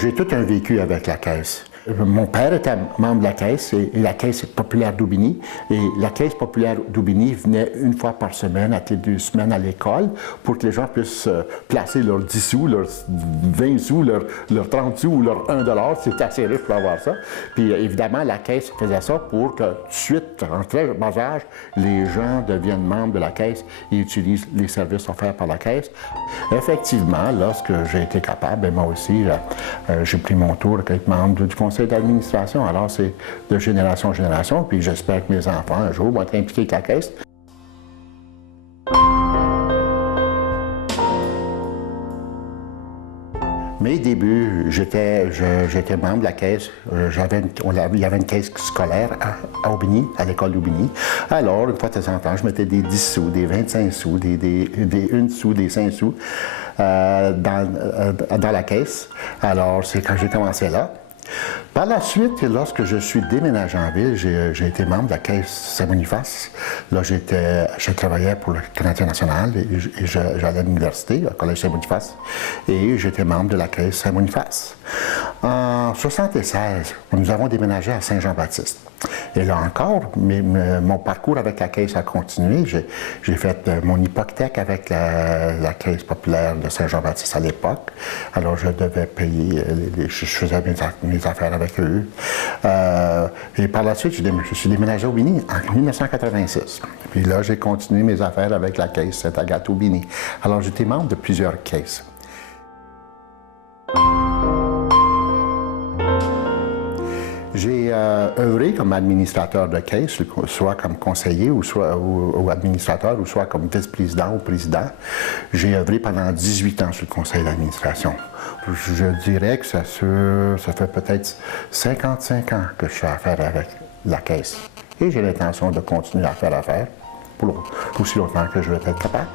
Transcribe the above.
J'ai tout un vécu avec la Caisse. Mon père était membre de la Caisse et la Caisse populaire d'Aubigny. Et la Caisse populaire d'Aubigny venait une fois par semaine, à toutes les 2 semaines à l'école, pour que les gens puissent placer leurs 10 sous, leurs 20 sous, leurs 30 sous ou leurs 1 $. C'est assez riche pour avoir ça. Puis évidemment, la Caisse faisait ça pour que, tout de suite, en très bas âge, les gens deviennent membres de la Caisse et utilisent les services offerts par la Caisse. Effectivement, lorsque j'ai été capable, moi aussi, j'ai pris mon tour d'être membre du conseil d'administration. Alors, c'est de génération en génération, puis j'espère que mes enfants, un jour, vont être impliqués avec la Caisse. Mes débuts, j'étais membre de la Caisse. Il y avait une caisse scolaire à Aubigny, à l'école d'Aubigny. Alors, une fois de temps en temps, je mettais des 10 sous, des 25 sous, des 1 sou, des 5 sous dans la caisse. Alors, c'est quand j'ai commencé là. Par la suite, lorsque je suis déménagé en ville, j'ai été membre de la Caisse Saint-Boniface. Là, je travaillais pour le Canadien national et j'allais à l'université, au Collège Saint-Boniface, et j'étais membre de la Caisse Saint-Boniface. En 1976, nous avons déménagé à Saint-Jean-Baptiste. Et là encore, mon parcours avec la Caisse a continué. J'ai fait mon hypothèque avec la Caisse populaire de Saint-Jean-Baptiste à l'époque. Alors, je devais payer, je faisais mes affaires avec eux. Et par la suite, je suis déménagé à Aubigny en 1986. Puis là, j'ai continué mes affaires avec la Caisse Sainte-Agathe-Aubigny. Alors, j'étais membre de plusieurs caisses. J'ai œuvré comme administrateur de caisse, soit comme conseiller ou administrateur, ou soit comme vice-président ou président. J'ai œuvré pendant 18 ans sur le conseil d'administration. Je dirais que ça fait peut-être 55 ans que je fais affaire avec la caisse. Et j'ai l'intention de continuer à faire affaire pour aussi longtemps que je vais être capable.